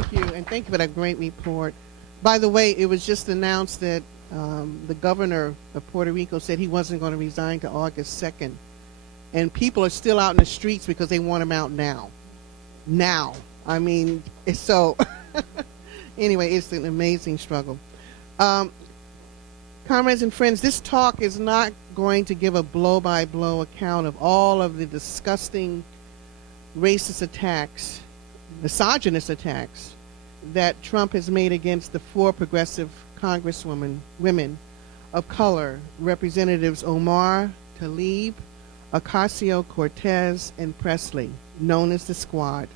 Thank you, and thank you for that great report. By the way, it was just announced that the governor of Puerto Rico said he wasn't going to resign to August 2nd. And people are still out in the streets because they want him out now. Now. I mean, it's so... Anyway, it's an amazing struggle. Comrades and friends, this talk is not going to give a blow-by-blow account of all of the disgusting racist attacks, misogynist attacks, that Trump has made against the 4 progressive women of color, Representatives Omar, Tlaib, Ocasio-Cortez, and Presley, known as the Squad.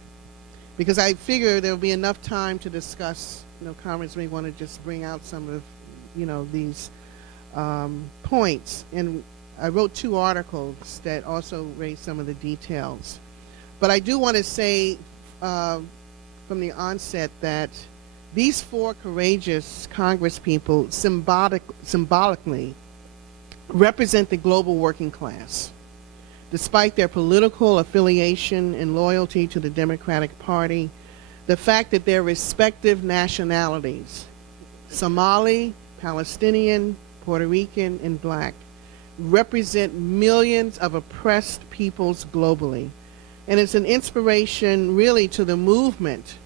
Because I figure there will be enough time to discuss, comrades may want to just bring out some of, these points. And I wrote 2 articles that also raise some of the details. But I do want to say from the onset that these 4 courageous congresspeople symbolically represent the global working class. Despite their political affiliation and loyalty to the Democratic Party, the fact that their respective nationalities, Somali, Palestinian, Puerto Rican, and Black, represent millions of oppressed peoples globally. And it's an inspiration really to the movement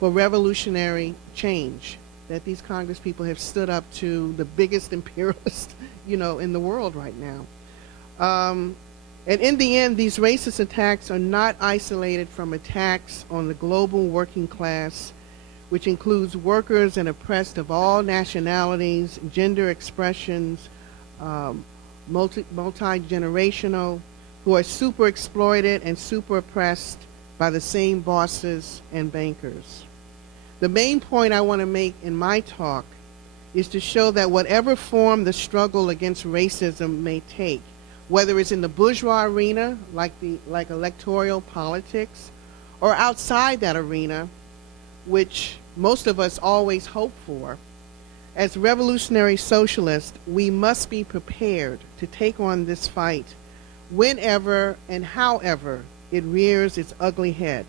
for revolutionary change that these congresspeople have stood up to the biggest imperialist, in the world right now. And in the end, these racist attacks are not isolated from attacks on the global working class, which includes workers and oppressed of all nationalities, gender expressions, multi-generational, who are super exploited and super oppressed by the same bosses and bankers. The main point I want to make in my talk is to show that whatever form the struggle against racism may take, whether it's in the bourgeois arena, like electoral politics, or outside that arena, which most of us always hope for, as revolutionary socialists, we must be prepared to take on this fight whenever and however it rears its ugly head,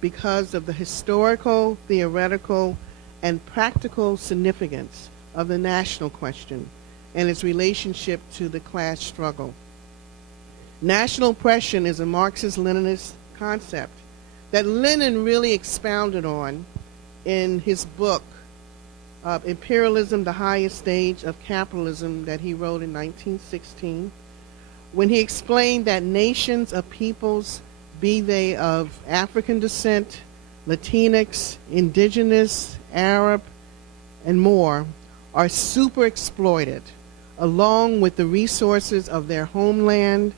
because of the historical, theoretical, and practical significance of the national question and its relationship to the class struggle. National oppression is a Marxist-Leninist concept that Lenin really expounded on in his book, Imperialism, the Highest Stage of Capitalism, that he wrote in 1916, when he explained that nations of peoples, be they of African descent, Latinx, indigenous, Arab, and more, are super exploited, along with the resources of their homeland,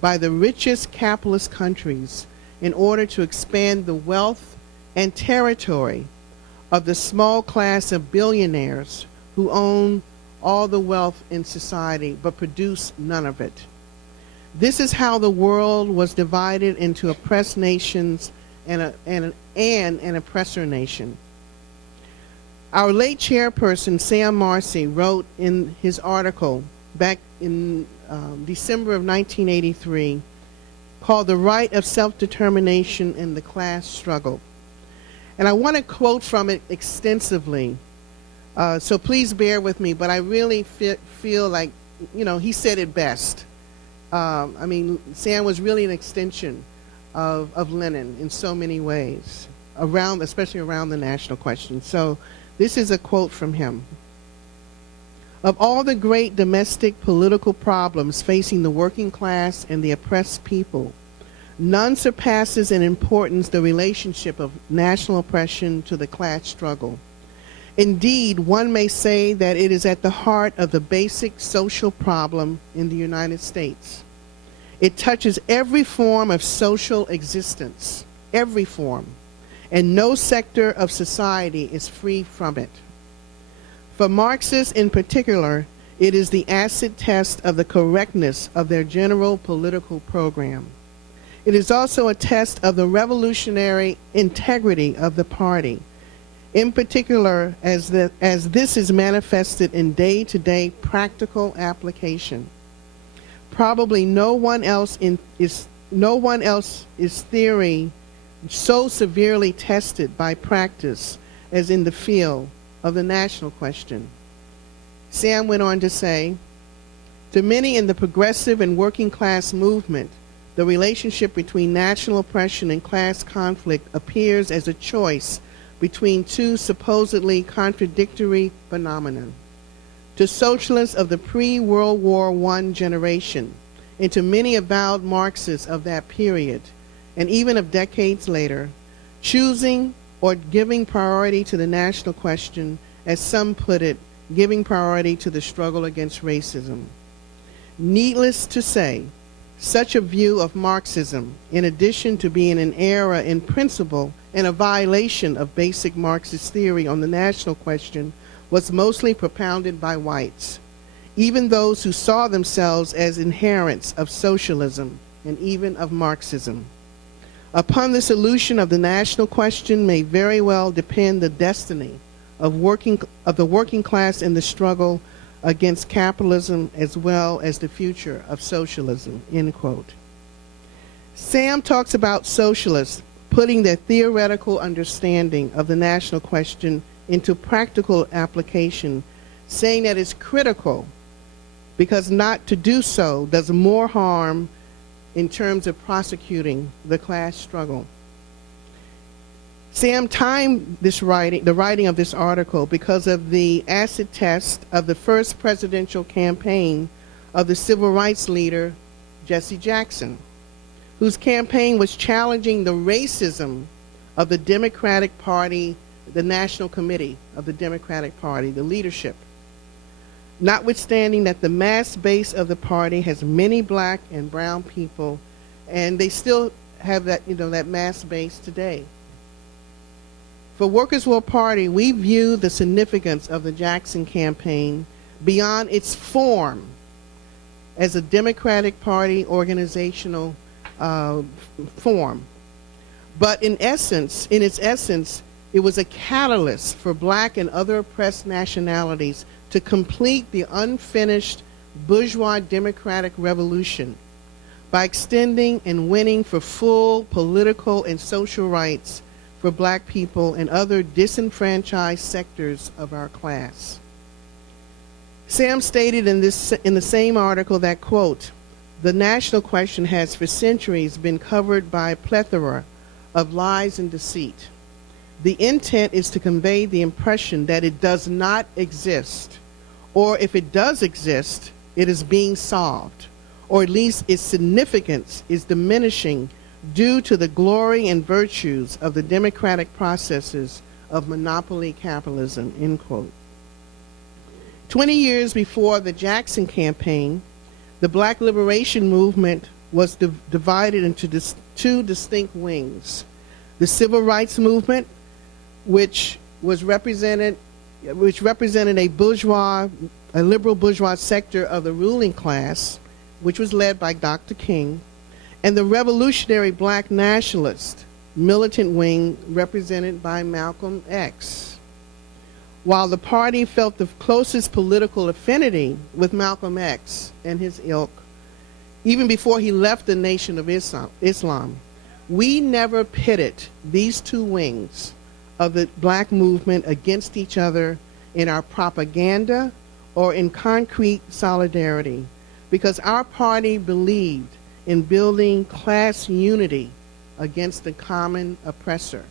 by the richest capitalist countries in order to expand the wealth and territory of the small class of billionaires who own all the wealth in society but produce none of it. This is how the world was divided into oppressed nations and an oppressor nation. Our late chairperson, Sam Marcy, wrote in his article back in December of 1983, called The Right of Self-Determination in the Class Struggle. And I want to quote from it extensively, so please bear with me, but I really feel like, he said it best. Sam was really an extension of Lenin in so many ways, especially around the national question. So this is a quote from him. Of all the great domestic political problems facing the working class and the oppressed people, none surpasses in importance the relationship of national oppression to the class struggle. Indeed, one may say that it is at the heart of the basic social problem in the United States. It touches every form of social existence, every form, and no sector of society is free from it. For Marxists in particular, it is the acid test of the correctness of their general political program. It is also a test of the revolutionary integrity of the party, in particular as this is manifested in day-to-day practical application. Probably no one else is theory so severely tested by practice as in the field of the national question. Sam went on to say, to many in the progressive and working class movement, the relationship between national oppression and class conflict appears as a choice between two supposedly contradictory phenomena. To socialists of the pre-World War I generation, and to many avowed Marxists of that period, and even of decades later, choosing or giving priority to the national question, as some put it, giving priority to the struggle against racism. Needless to say, such a view of Marxism, in addition to being an error in principle and a violation of basic Marxist theory on the national question, was mostly propounded by whites, even those who saw themselves as inherents of socialism and even of Marxism. Upon the solution of the national question may very well depend the destiny of the working class in the struggle against capitalism, as well as the future of socialism, end quote. Sam talks about socialists putting their theoretical understanding of the national question into practical application, saying that it's critical because not to do so does more harm in terms of prosecuting the class struggle. Sam timed the writing of this article because of the acid test of the first presidential campaign of the civil rights leader, Jesse Jackson, whose campaign was challenging the racism of the Democratic Party, the National Committee of the Democratic Party, the leadership. Notwithstanding that the mass base of the party has many black and brown people, and they still have that, that mass base today. For Workers' Will Party, we view the significance of the Jackson campaign beyond its form as a Democratic Party organizational form. But in its essence, it was a catalyst for black and other oppressed nationalities to complete the unfinished bourgeois democratic revolution by extending and winning for full political and social rights for black people and other disenfranchised sectors of our class. Sam stated in the same article that, quote, the national question has for centuries been covered by a plethora of lies and deceit. The intent is to convey the impression that it does not exist, or if it does exist, it is being solved, or at least its significance is diminishing due to the glory and virtues of the democratic processes of monopoly capitalism, end quote. 20 years before the Jackson campaign, the Black Liberation Movement was divided into two distinct wings. The Civil Rights Movement, which represented a liberal bourgeois sector of the ruling class, which was led by Dr. King, and the Revolutionary Black Nationalist militant wing represented by Malcolm X. While the party felt the closest political affinity with Malcolm X and his ilk, even before he left the Nation of Islam, we never pitted these two wings of the black movement against each other in our propaganda or in concrete solidarity, because our party believed in building class unity against the common oppressor.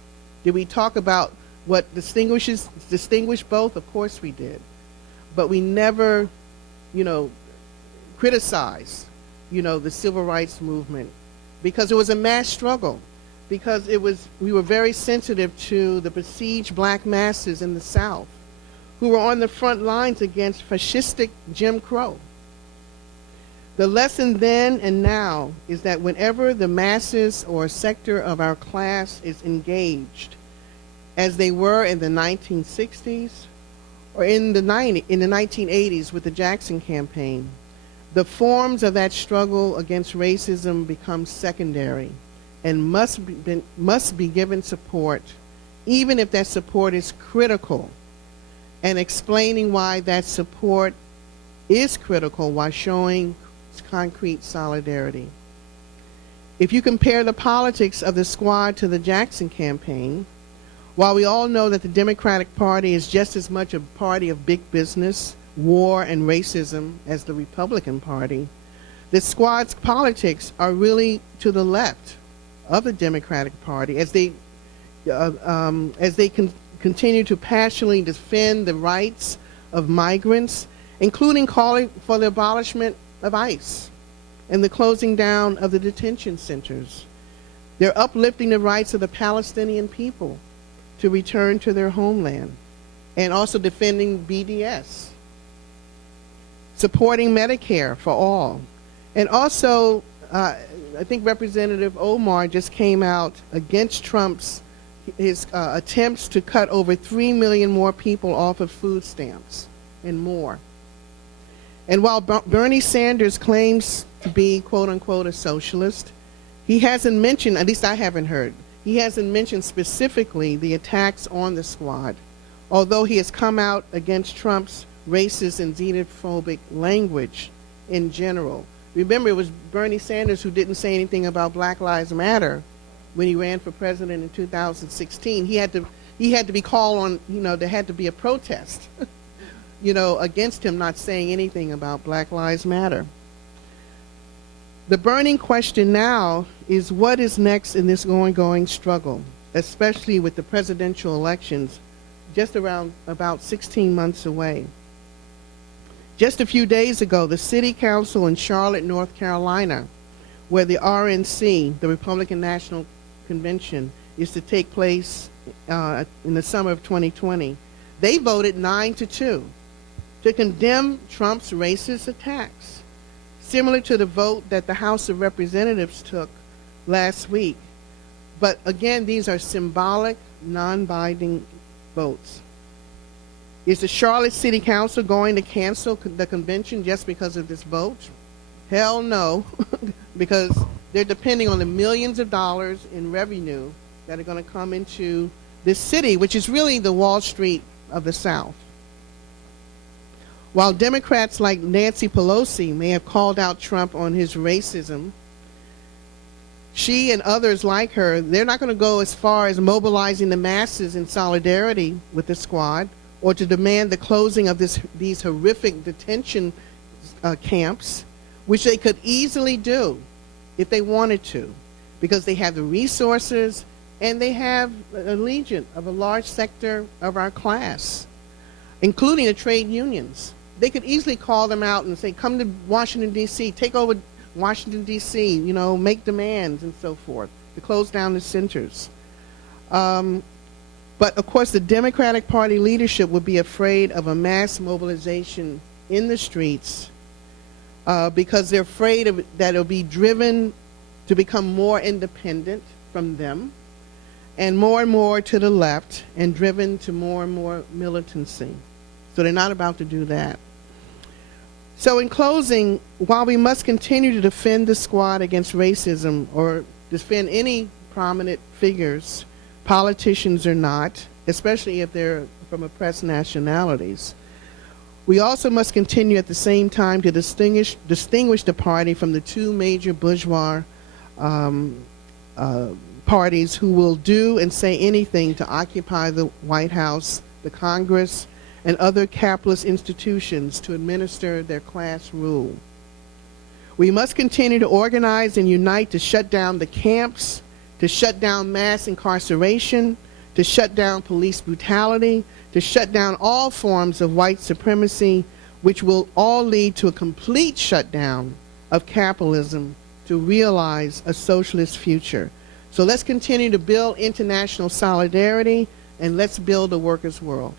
Did we talk about what distinguished both? Of course we did. But we never, criticized, the civil rights movement, because it was a mass struggle, because we were very sensitive to the besieged black masses in the South who were on the front lines against fascistic Jim Crow. The lesson then and now is that whenever the masses or a sector of our class is engaged, as they were in the 1960s or in the 1980s with the Jackson campaign, the forms of that struggle against racism become secondary and must be given support, even if that support is critical, and explaining why that support is critical while showing concrete solidarity. If you compare the politics of the squad to the Jackson campaign, while we all know that the Democratic Party is just as much a party of big business, war, and racism as the Republican Party, the squad's politics are really to the left of the Democratic Party as they continue to passionately defend the rights of migrants, including calling for the abolishment of ICE and the closing down of the detention centers. They're uplifting the rights of the Palestinian people to return to their homeland, and also defending BDS, supporting Medicare for all. And also, I think Representative Omar just came out against his attempts to cut over 3 million more people off of food stamps and more. And while Bernie Sanders claims to be, quote unquote, a socialist, he hasn't mentioned, at least I haven't heard, he hasn't mentioned specifically the attacks on the squad, although he has come out against Trump's racist and xenophobic language in general. Remember, it was Bernie Sanders who didn't say anything about Black Lives Matter when he ran for president in 2016. He had to be called on, there had to be a protest, against him not saying anything about Black Lives Matter. The burning question now is what is next in this ongoing struggle, especially with the presidential elections just around about 16 months away. Just a few days ago, the City Council in Charlotte, North Carolina, where the RNC, the Republican National Convention, is to take place in the summer of 2020, they voted 9-2 to condemn Trump's racist attacks, similar to the vote that the House of Representatives took last week. But again, these are symbolic, non-binding votes. Is the Charlotte City Council going to cancel the convention just because of this vote? Hell no, because they're depending on the millions of dollars in revenue that are going to come into this city, which is really the Wall Street of the South. While Democrats like Nancy Pelosi may have called out Trump on his racism, she and others like her, they're not going to go as far as mobilizing the masses in solidarity with the squad or to demand the closing of these horrific detention camps, which they could easily do if they wanted to, because they have the resources and they have allegiance of a large sector of our class, including the trade unions. They could easily call them out and say, come to Washington, D.C., take over Washington, D.C., make demands and so forth to close down the centers. But, of course, the Democratic Party leadership would be afraid of a mass mobilization in the streets because they're afraid that it'll be driven to become more independent from them and more to the left and driven to more and more militancy. So they're not about to do that. So in closing, while we must continue to defend the squad against racism or defend any prominent figures, politicians or not, especially if they're from oppressed nationalities, we also must continue at the same time to distinguish the party from the two major bourgeois parties who will do and say anything to occupy the White House, the Congress, and other capitalist institutions to administer their class rule. We must continue to organize and unite to shut down the camps, to shut down mass incarceration, to shut down police brutality, to shut down all forms of white supremacy, which will all lead to a complete shutdown of capitalism to realize a socialist future. So let's continue to build international solidarity, and let's build a workers' world.